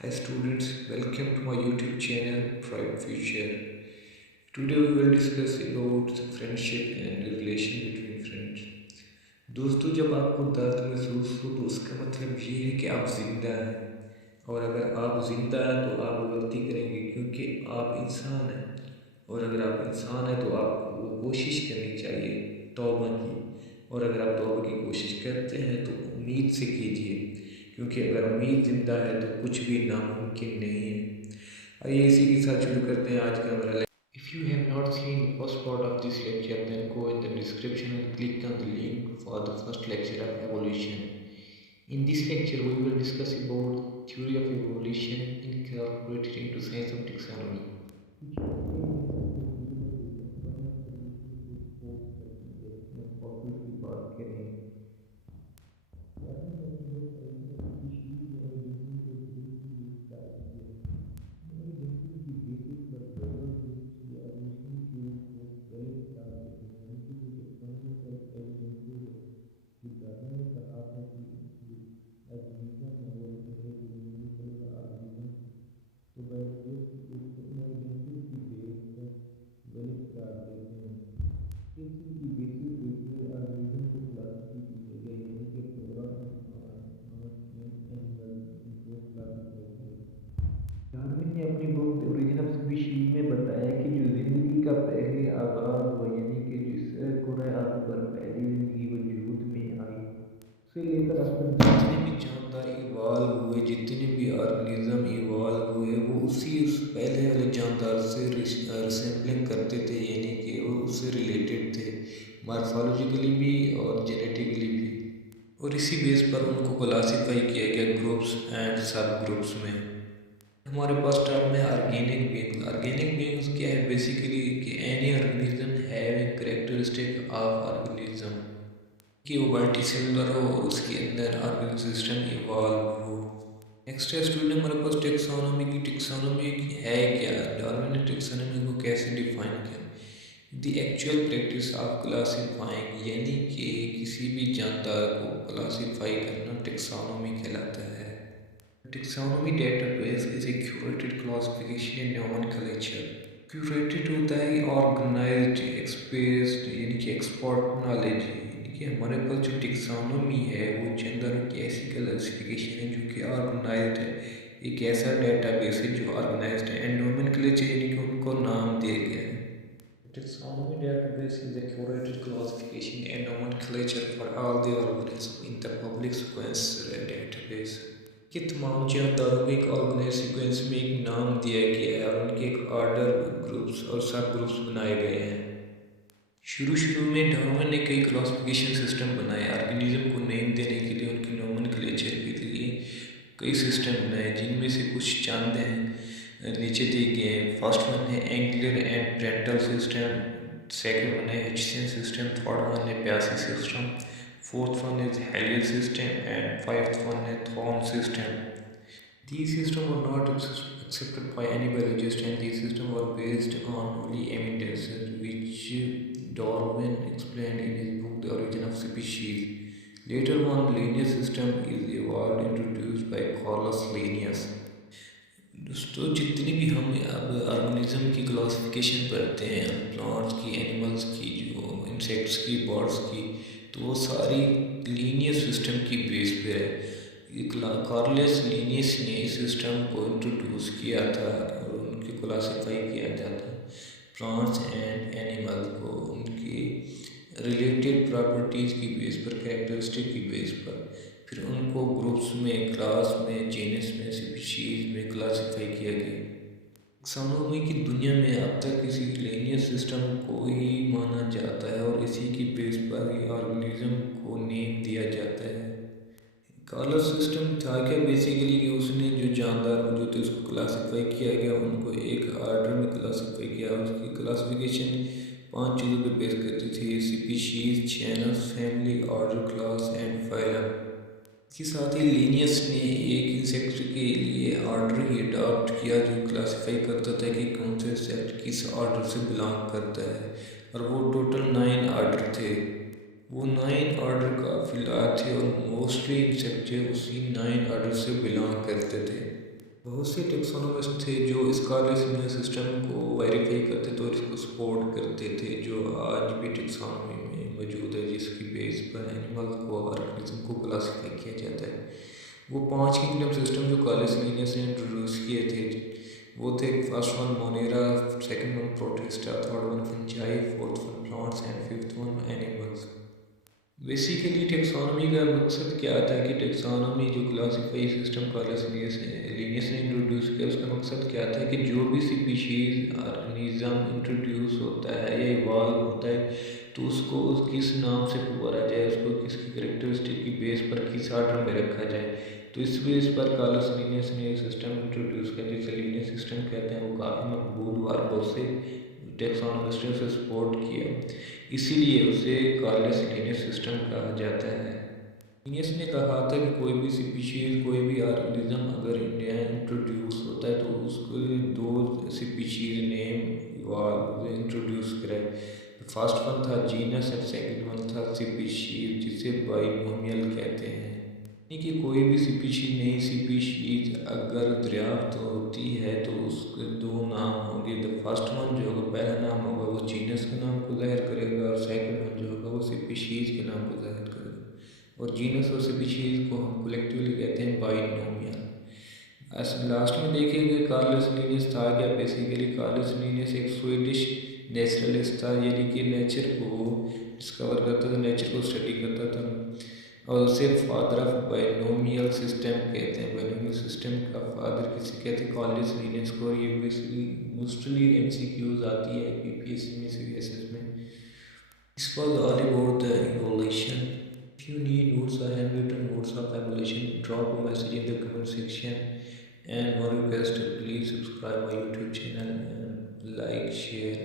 Hi students, welcome to my YouTube channel Bright Future. Today we will discuss about the friendship and the relation between friends. दोस्तों, जब आपको दर्द महसूस हो तो उसका मतलब ये है कि आप जिंदा हैं। और अगर आप जिंदा हैं तो आप गलती करेंगे क्योंकि आप इंसान हैं। और अगर आप इंसान हैं तो आपको कोशिश करनी चाहिए तौबा की। और अगर आप तौबा की कोशिश करते हैं तो उम्मीद से कीजिए, क्योंकि अगर उम्मीद जिंदा है तो कुछ भी नामुमकिन नहीं है। आइए इसी के साथ शुरू करते हैं आज का हमारा lecture. If you have not seen the first part of this lecture, then go in the description and click on the link for the first lecture of evolution. In this lecture, we will discuss about theory of evolution incorporated into science of taxonomy. Fossil की बात करें Darwin ने अपनी book the origin of species में बताया कि जो ज़िंदगी का पहले आगाज़ हुआ, यानी कि जिस कुरे अर्थ पर पहली ज़िंदगी वजूद में आई, उसे लेकर अब तक जितने भी जानदार इवाल्व हुए, जितने भी ऑर्गेनिज्म इवाल्व हुए, वो उस पहले वाले जानदार से रिसेम्बलिंग करते थे, यानी कि वो उससे रिलेटेड थे, मॉर्फोलॉजिकली भी और जेनेटिकली भी। और इसी बेस पर उनको क्लासीफाई किया गया ग्रुप्स एंड सब ग्रुप्स में। हमारे पास टर्म है ऑर्गेनिक बीइंग। ऑर्गेनिक बीइंग्स क्या है? बेसिकली कि any organism having characteristic of organism, कि वो मल्टीसेलुलर हो और उसके अंदर ऑर्गेनिक सिस्टम इवॉल्व हो। नेक्स्ट है स्टूडेंट हमारे पास टेक्सोनोमी की। टेक्सोनोमी है क्या? डार्विन ने टेक्सोनोमी को कैसे डिफाइन किया? The actual practice of classifying, यानी कि किसी भी जानदार को क्लासीफाई करना टेक्सोनोमी कहलाता है। Taxonomy database is a curated classification and nomenclature. Curated होता है ऑर्गेनाइज्ड, एक्सप्रेस्ड, यानी कि एक्सपर्ट नॉलेज है। यानी कि हमारे पास जो टेक्सोनोमी है वो जानदारों की ऐसी क्लासिफिकेशन है जो कि ऑर्गेनाइज्ड है। एक ऐसा डेटाबेस है जो ऑर्गेनाइज्ड है, एंड नोमेनक्लेचर यानी कि उनको नाम दिया गया है। Taxonomy database is a curated classification and nomenclature for all the organisms in the public sequence database. कि तमाम जानदारों को एक ऑर्गेनाइज सीक्वेंस में एक नाम दिया गया है और उनके एक ऑर्डर, ग्रुप्स और सब ग्रुप्स बनाए गए हैं। शुरू में डार्विन ने कई क्लासिफिकेशन सिस्टम बनाए ऑर्गेनिज्म को नेम देने के लिए, उनके नोमेनक्लेचर के लिए कई सिस्टम बनाए, जिनमें से कुछ चंद हैं नीचे दिए गए हैं। फर्स्ट वन है angular and parental system, second one है हिचिसन सिस्टम, थर्ड वन है प्यासी system, fourth one is Halley system, and fifth one is Thorne system. These systems were not accepted by any biologist, and these systems were based on only evidences which Darwin explained in his book The Origin of Species. Later on, linear system is evolved introduced by Carlos Linnaeus. दोस्तों, जितनी भी हम अब organism की classification पढ़ते हैं, plants की, animals की, जो इंसेक्ट्स की, बर्ड्स की, तो वो सारी लीनियर सिस्टम की बेस पे है। कार्लस लीनियस ने इस सिस्टम को इंट्रोड्यूस किया था और उनकी क्लासीफाई किया जाता प्लांट्स एंड एनिमल्स को उनकी रिलेटेड प्रॉपर्टीज़ की बेस पर, कैरेक्टरिस्टिक की बेस पर, फिर उनको ग्रुप्स में, क्लास में, जेनस में, स्पीशीज में क्लासीफाई किया गया। टेक्सोनोमी की दुनिया में अब तक किसी लीनियर सिस्टम को ही माना जाता है और इसी की बेस पर ही ऑर्गेनिज्म को नेम दिया जाता है। कॉलर सिस्टम था क्या? बेसिकली कि उसने जो जानदार मौजूद थे उसको क्लासीफाई किया गया, उनको एक ऑर्डर में क्लासीफाई किया। उसकी क्लासिफिकेशन 5 चीज़ों पर बेस करती थी: species, genus, family, order, class and phylum. इसके साथ ही लीनियस ने एक इंसेक्ट के लिए ऑर्डर ही अडॉप्ट किया जो क्लासीफाई करता था कि कौन सा इंसेक्ट किस ऑर्डर से बिलोंग करता है, और वो टोटल 9 ऑर्डर थे। वो 9 ऑर्डर काफ़ी लार्ज थे और मोस्टली इंसेक्ट जो उसी 9 ऑर्डर से बिलोंग करते थे। बहुत से टेक्सोनोमिस्ट थे जो इस कार्लेस सिस्टम को वेरीफाई करते थे और इसको सपोर्ट करते थे, जो आज भी टेक्सोनोमी में मौजूद है, जिसकी बेस पर एनिमल को ऑर्गेनिज्म को क्लासीफाई किया जाता है। वो 5 किंगडम सिस्टम जो कार्लेस लिनियस ने इंट्रोड्यूस किए थे, वो थे first one Monera, second one protista, third one fungi, fourth one plants and fifth one animals. Basically taxonomy का मकसद क्या था कि टेक्सोनॉमी जो क्लासिफाई सिस्टम कार्लस लिनियस ने इंट्रोड्यूस किया, उसका मकसद क्या था कि जो भी स्पीशीज़ ऑर्गेनिज्म इंट्रोड्यूस होता है या इवॉल्व होता है, तो उसको किस नाम से पुकारा जाए, उसको किसकी करेक्टरिस्टिक की बेस पर किस आर्डर में रखा जाए। तो इस बेस पर कार्लस लिनियस ने सिस्टम इंट्रोड्यूस किया जिसे लिनियस सिस्टम कहते हैं। वो काफ़ी मकबूल और बहुत से टेक्सोनोमिस्टों से सपोर्ट किया, इसीलिए उसे कार्लेस लिनियस सिस्टम कहा जाता है। लिनियस ने कहा था कि कोई भी स्पीशीज, कोई भी ऑर्गेनिज्म अगर इंडिया इंट्रोड्यूस होता है तो उसको दो स्पीशीज नेम इंट्रोड्यूस कराए। फर्स्ट वन था जीनस और सेकंड वन था स्पीशीज, जिसे बाइनोमियल कहते हैं। यानी कि कोई भी स्पीशीज, नई स्पीशीज अगर दरियाफ्त होती है तो उसके दो नाम होंगे। द फर्स्ट वन जो होगा, पहला नाम होगा वो जीनस के नाम को ज़ाहिर करेगा, और सेकंड वन जो होगा वो स्पीशीज के नाम को ज़ाहिर करेगा। और जीनस और स्पीशीज को हम कलेक्टिवली कहते हैं बाइनोमियल। ऐसे लास्ट में देखेंगे कार्लस लिनियस था क्या। बेसिकली कार्लस लिनियस एक स्वीडिश नेचुरलिस्ट था, यानी कि नेचर को डिस्कवर करता था, नेचर को स्टडी करता था, और उसे फादर ऑफ बाइनोमियल सिस्टम कहते हैं। बाइनोमियल सिस्टम का फादर किसे कहते हैं? कार्लस लिनियस को। ये बेसिकली मोस्टली एमसीक्यूज आती है पीपीएससी में, सीएसएस में। This was all about the evolution. If you need notes or handwritten notes of evolution, drop a message in the comment section. And one request, please subscribe my YouTube channel and like, share.